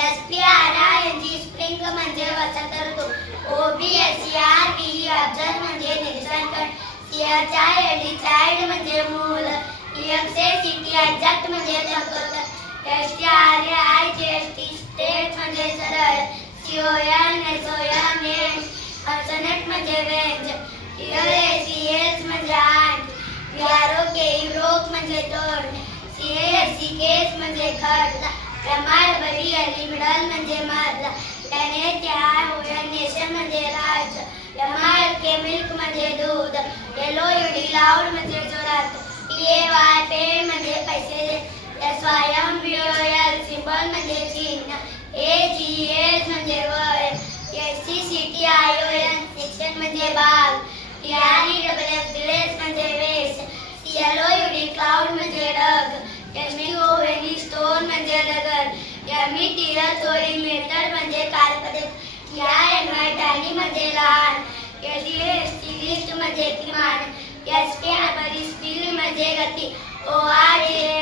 S P R I N G spring म्हणजे वसंत ऋतू O B S C R B observe म्हणजे निरीक्षण C H I L D child म्हणजे मूल S A C T exact म्हणजे लंगोट S T R A I G S T, state म्हणजे सरळ C O N, S O M, A consonant म्हणजे व्यंज एल ए, सी एस म्हणजे आठ व्ही के रोग म्हणजे तोड सी एस, सी केस म्हणजे खट एम बली अली मिडल म्हणजे मध एन चार टी आय नेशन म्हणजे राज। एम के मिल्क म्हणजे दूध। L O O U D loud म्हणजे जोरात। टी वाय पे म्हणजे पैसे S Y M B O L symbol म्हणजे चिन्ह। ए जी एस म्हणजे दगड एम ई टी एल चोरी मीटर म्हणजे कालपदे T I M I tally म्हणजे लहान. L E S T least म्हणजे किमान एस पी आर स्पीड म्हणजे गती. O R A